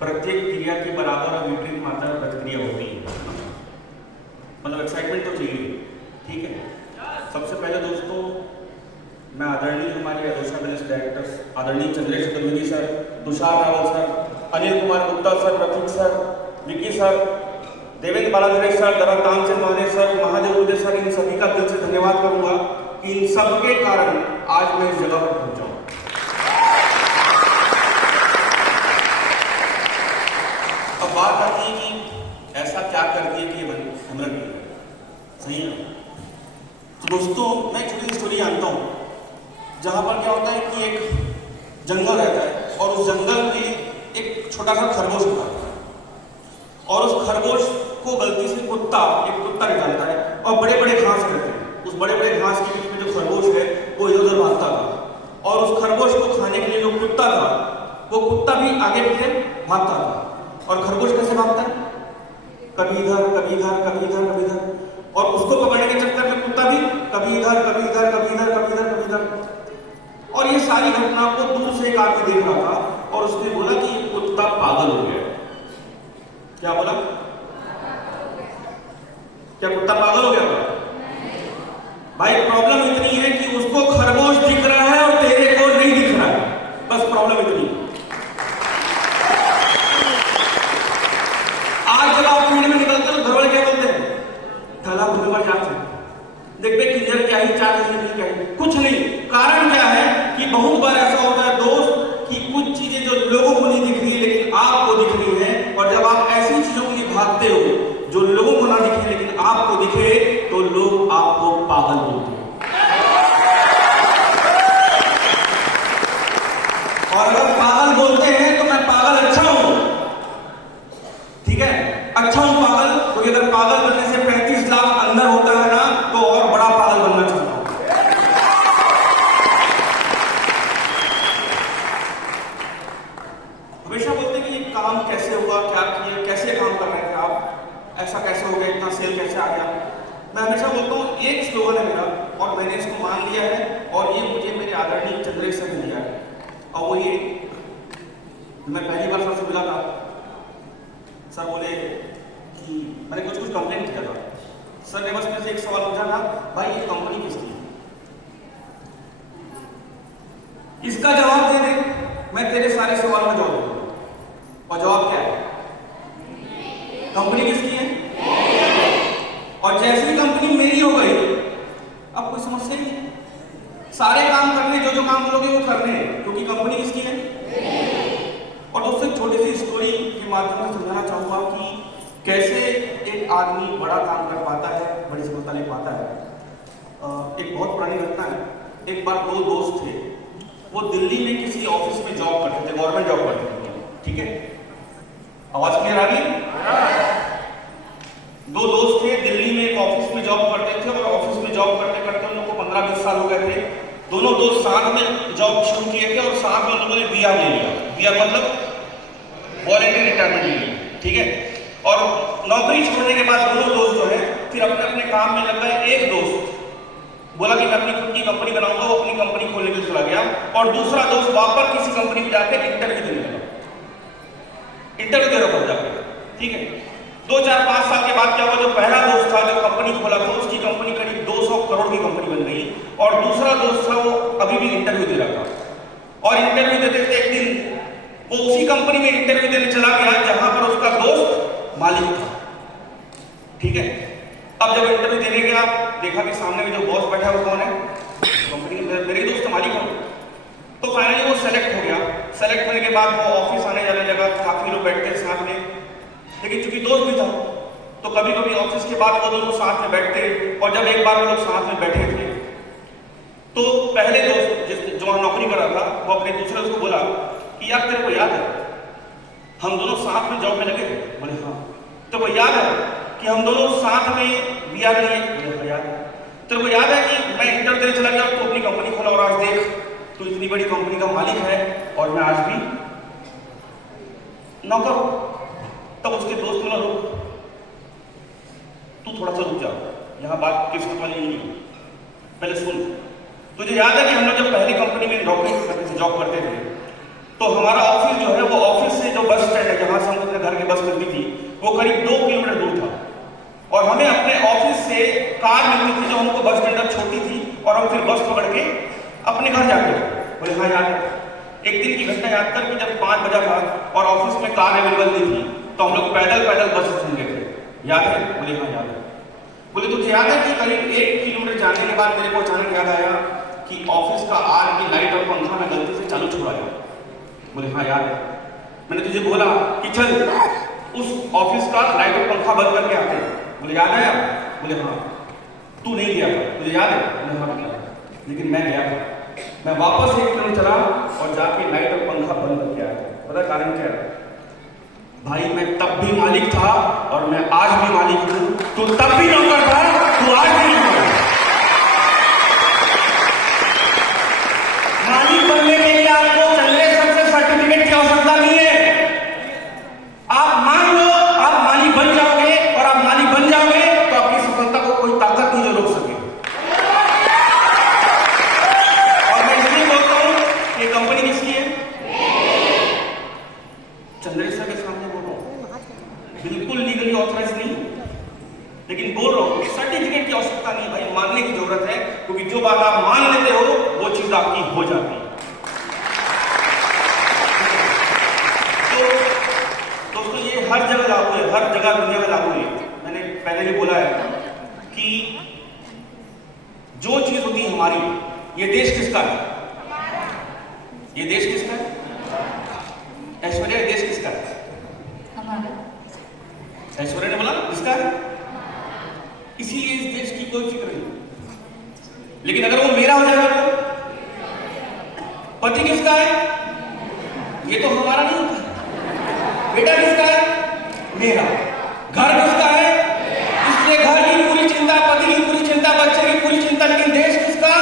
प्रत्येक क्रिया की बराबर और विपरीत मात्रा में प्रतिक्रिया होती है। मतलब एक्साइटमेंट तो चाहिए, ठीक है। सबसे पहले दोस्तों, मैं आदरणीय हमारे एडोशा बिजनेस डायरेक्टर्स आदरणीय Chandresh Chaturvedi sir, Tushar Rawal sir, Anil Kumar Gupta sir, Rafiq sir, Vicky sir, Devendra Baladhare sir, दरातान से माने सर, महादेव उदय सर, इन सभी का दिल से धन्यवाद करूंगा कि इन सबके कारण आज मैं इस जगह पर पहुंचा हूं। अब बात आती है कि ऐसा क्या कर दिया कि ये हमला किया, सही है। तो दोस्तों, मैं एक छोटी स्टोरी जानता हूं जहां पर क्या होता है कि एक जंगल रहता है और उस जंगल में एक छोटा सा खरगोश होता है और उस खरगोश को गलती से एक कुत्ता निकालता है और बड़े बड़े घास रहते हैं। उस बड़े बड़े घास के बीच में जो खरगोश है वो इधर उधर भागता था और उस खरगोश को खाने के लिए जो कुत्ता था वो कुत्ता भी आगे पीछे भागता था। और खरगोश कैसे भागता है? कभी इधर कभी इधर कभी इधर कभी इधर, और उसको पकड़ने के चक्कर में कुत्ता भी कभी इधर कभी इधर कभी इधर कभी इधर कभी इधर। और ये सारी घटना को दूर से एक आदमी देख रहा था और उसने बोला कि ये कुत्ता पागल हो गया। क्या बोला? क्या कुत्ता पागल हो गया? भाई प्रॉब्लम इतनी है कि उसको खरगोश दिख रहा है और तेरे को नहीं दिख रहा है, बस प्रॉब्लम इतनी है। आज जब आप फील्ड में निकलते हो तो घर वाले क्या बोलते हैं? थला भूल मर जाते हैं, देखते किंजर क्या ही चार क्या ही कुछ नहीं। कारण क्या है कि बहुत बार ऐसा होता है दोस्त कि कुछ चीजें जो लोगों को नहीं दिख रही है लेकिन आपको दिख रही है, और जब आप ऐसी चीजों के लिए भागते हो जो लोगों को ना दिखे लेकिन आपको दिखे तो लोग आपको पागल बोलते हैं। और अगर पागल बोलते हैं तो मैं पागल अच्छा हूं, ठीक है, अच्छा हूं पागल, क्योंकि अगर पागल बनने से 35 लाख अंदर होता है ना तो और बड़ा पागल बनना चाहता हूं। हमेशा बोलते हैं कि ये काम कैसे हुआ, क्या किए, कैसे काम कर रहे थे आप, ऐसा कैसे हो गया, इतना सेल कैसे आ गया। मैं हमेशा बोलता हूँ एक स्लोगन है मेरा और मैंने इसको मान लिया है और ये मुझे मेरे आदरणीय चंद्रेश सर ने दिया है, और वो ये, मैं पहली बार सर से मिला था, सर बोले कि मैंने कुछ कंप्लेंट किया था। सर ने बस मेरे से एक सवाल पूछा था, भाई ये कंपनी किसकी है? इसका जवाब दे दे, मैं तेरे सारे सवाल का जवाब दूंगा। और जवाब क्या है? कंपनी किसकी है? और जैसे ही कंपनी मेरी हो गई अब कोई समस्या ही नहीं, सारे काम करने, जो काम करोगे वो करने हैं, क्योंकि कंपनी किसकी है? और दोस्तों एक छोटी सी स्टोरी के माध्यम से समझाना चाहूंगा कि कैसे एक आदमी बड़ा काम कर पाता है, बड़ी सफलता ले पाता है। एक बहुत पुरानी घटना है। एक बार दो दोस्त थे, वो दिल्ली में किसी ऑफिस में जॉब करते थे, गवर्नमेंट जॉब करते थे, ठीक है। आवाज क्लियर आ रही है? दो दोस्त थे, दिल्ली में एक ऑफिस में जॉब करते थे और ऑफिस में जॉब करते करते उन लोगों को 15-20 साल हो गए थे। दोनों दोस्त साथ में जॉब शुरू किए थे और साथ में उन लोगों ने बीआर ले लिया। बीआर मतलब वॉलंटरी रिटायरमेंट ले लिया, ठीक है। और नौकरी छोड़ने के बाद दोनों दोस्त जो है फिर अपने अपने काम में लग गए। एक दोस्त बोला कि मैं अपनी खुद की कंपनी बनाऊंगा, वो अपनी कंपनी खोलने के लिए चला गया, और दूसरा दोस्त वापस किसी कंपनी में जाकर इंटरव्यू देने लगा, इंटरव्यू दे रहा था जाकर, ठीक है। 2-4-5 साल के बाद क्या हुआ, जो पहला दोस्त था जो कंपनी खोला था उसकी कंपनी करीब 200 करोड़ की कंपनी बन गई, और दूसरा दोस्त था वो अभी भी इंटरव्यू दे रहा था। और इंटरव्यू देते थे एक दिन वो उसी कंपनी में इंटरव्यू देने चला गया जहां पर उसका दोस्त मालिक था, ठीक है। अब जब इंटरव्यू देने गया, देखा कि सामने में जो बॉस बैठा है वो कौन है? कंपनी में मेरे दोस्त मालिक हो। तो फाइनली वो सेलेक्ट हो गया। सेलेक्ट होने के बाद वो ऑफिस आने जाने लगा, काफी लोग बैठते साथ में, लेकिन चूंकि दोस्त भी था तो कभी कभी ऑफिस के बाद वो दोनों साथ में बैठते। और जब एक बार वो लोग साथ में बैठे थे तो पहले दोस्त जो वहां नौकरी कर रहा था वो अपने दूसरे दोस्त को बोला कि यार तेरे को याद है हम दोनों साथ में जॉब में लगे थे? बोले हाँ। तो वो याद है कि हम दोनों साथ में बीआर लिए? बोले हाँ याद है। तेरे को याद है कि मैं इंटरव्यू देने चला गया तो अपनी कंपनी खोला और आज देख तू इतनी बड़ी कंपनी का मालिक है और मैं आज भी नौकर हूं? तब उसके दोस्त ने रुक, तू थोड़ा सा रुक जा, यहां बात किस्मत वाली नहीं है, पहले सुन। तुझे याद है कि हम लोग जब पहली कंपनी में नौकरी करते थे, जॉब करते थे, तो हमारा ऑफिस जो है वो ऑफिस से जो बस स्टैंड है जहां घर के बस मिलती थी वो करीब 2 किलोमीटर दूर था, और हमें अपने ऑफिस से कार मिलती थी जो हमको बस के अंदर छोड़ती थी, और हम फिर बस पकड़ के अपने घर जाते थे। बोले हाँ याद है। एक दिन की घटना याद कर कि जब 5 बजा था और ऑफिस में कार अवेलेबल नहीं थी, तो हम लोग पैदल पैदल बस स्टैंड गए थे। याद है? बोले हाँ याद है। बोले तुझे याद है कि करीब 1 किलोमीटर जाने के बाद मेरे को अचानक याद आया कि ऑफिस का आर की लाइट और पंखा मैं गलती से चालू छुड़ाया। बोले हाँ याद है। मैंने तुझे बोला कि चल उस ऑफिस का लाइट और पंखा बंद करके आते हैं। बोले याद आया? बोले हाँ। तू नहीं गया था, तुझे याद है? बोले हाँ, लेकिन मैं गया था। मैं वापस 1 किलोमीटर चला और जाके लाइट और पंखा बंद करके आया। पता कारण क्या है? भाई मैं तब भी मालिक था और मैं आज भी मालिक हूं। तू तब भी नौकर था, तू आज भी नौकर है। मालिक बनने के लिए आपको चंद्रेश्वर से सर्टिफिकेट की आवश्यकता नहीं है। आप मान लो आप मालिक बन जाओगे, और आप मालिक बन जाओगे तो आपकी सफलता को कोई ताकत नहीं जो रोक सके। और मैं इसलिए बोलता हूं कि कंपनी किसकी है? चंद्रेश्वर के सामने बोल रहा हूं, बिल्कुल लीगली ऑथराइज नहीं, लेकिन बोल रहा हूं सर्टिफिकेट की आवश्यकता नहीं भाई, मानने की जरूरत है, क्योंकि जो बात आप मान लेते हो वो चीज आपकी हो जाती है। तो दोस्तों ये हर जगह लागू है, हर जगह दुनिया में लागू है। मैंने पहले भी बोला है कि जो चीज होती है हमारी, ये देश किसका है? ये देश किसका है? ऐश्वर्या, देश किसका है? हमारा। ऐश्वर्या ने बोला किसका है? इसीलिए इस देश की कोई फिक्र नहीं। लेकिन अगर वो मेरा हो जाएगा तो? पति किसका है? ये तो हमारा नहीं होता। बेटा किसका है? मेरा। घर किसका है? इसलिए घर की पूरी चिंता, पति की पूरी चिंता, बच्चे की पूरी चिंता, लेकिन देश किसका?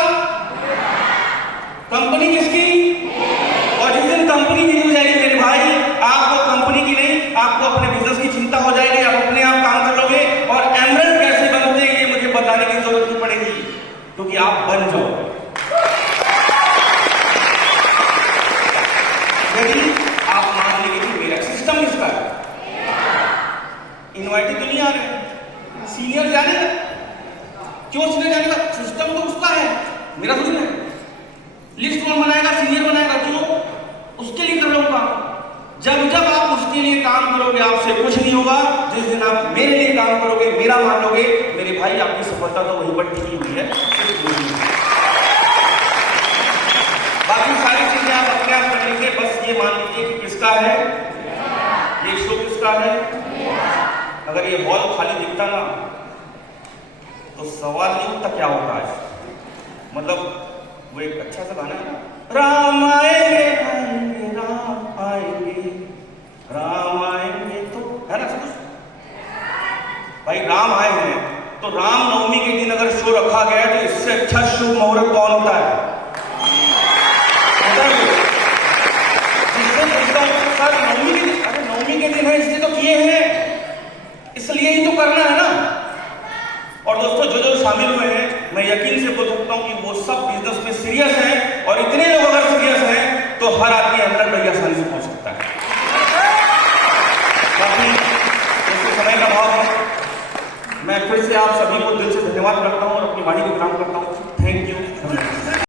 कंपनी किसकी? और जिस दिन कंपनी नहीं हो जाएगी मेरे भाई, आपको कंपनी की नहीं, आपको अपने बिजनेस की चिंता हो जाएगी। आप अपने आप काम कर लोगे, और एमरेल्स कैसे बनते हैं ये मुझे बताने की जरूरत नहीं पड़ेगी, क्योंकि आप बन जाओगे। यदि आप मान लेंगे कि मेरा सिस्टम किसका है? इनवाइटेड तो नहीं आ रहे, सीनियर जानेगा। क्यों सीनियर जानेगा? सिस्टम तो उसका है, मेरा थोड़ी है। लिस्ट कौन बनाएगा? सीनियर बनाएगा। क्यों? उसके लिए कर रहा हूं काम। जब जब आप उसके लिए काम करोगे आपसे कुछ नहीं होगा। जिस दिन आप मेरे लिए काम करोगे, मेरा मान लोगे, मेरे भाई आपकी सफलता तो वहीं पर टिकी हुई है। बाकी सारी चीजें आप अपने आप कर लेंगे, बस ये मान लीजिए कि किसका है ये शो, किसका है। अगर ये हॉल खाली दिखता ना तो सवाल नहीं उठता क्या होता है। मतलब वो एक अच्छा सा गाना है, राम आएंगे आएंगे राम आएंगे, राम आएंगे, तो है ना सब भाई। राम आए हैं तो रामनवमी के दिन अगर शो रखा गया तो इससे अच्छा शुभ मुहूर्त कौन होता है? जिससे पूछता हूं सर नवमी के दिन, अरे नवमी के दिन है इसलिए तो किए हैं, इसलिए ही तो करना है ना। और दोस्तों जो जो शामिल हुए हैं, मैं यकीन से बोल सकता हूं कि वो सब बिजनेस में सीरियस हैं, और इतने लोग अगर सीरियस हैं तो हर आदमी अंदर बड़ी आसानी से पहुंच सकता है। बाकी दोस्तों समय का भाव है, मैं फिर से आप सभी को दिल से धन्यवाद करता हूं और अपनी वाणी को प्रणाम करता हूं। Thank you.